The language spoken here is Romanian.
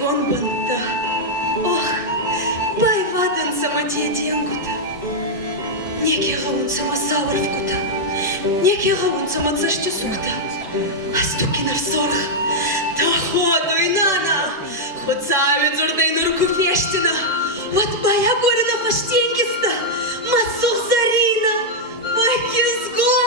banta. Oh, bai vadin samatie dienguta. Niekie haun sama savarvkuta. Niekie haun sama zašti sukta. Astukina v sorha. Ta hodu i nana. Hocavi dzurdai nurku fieština. Vat baja gorina paštienkista. Masuk zarina. Vakis gor.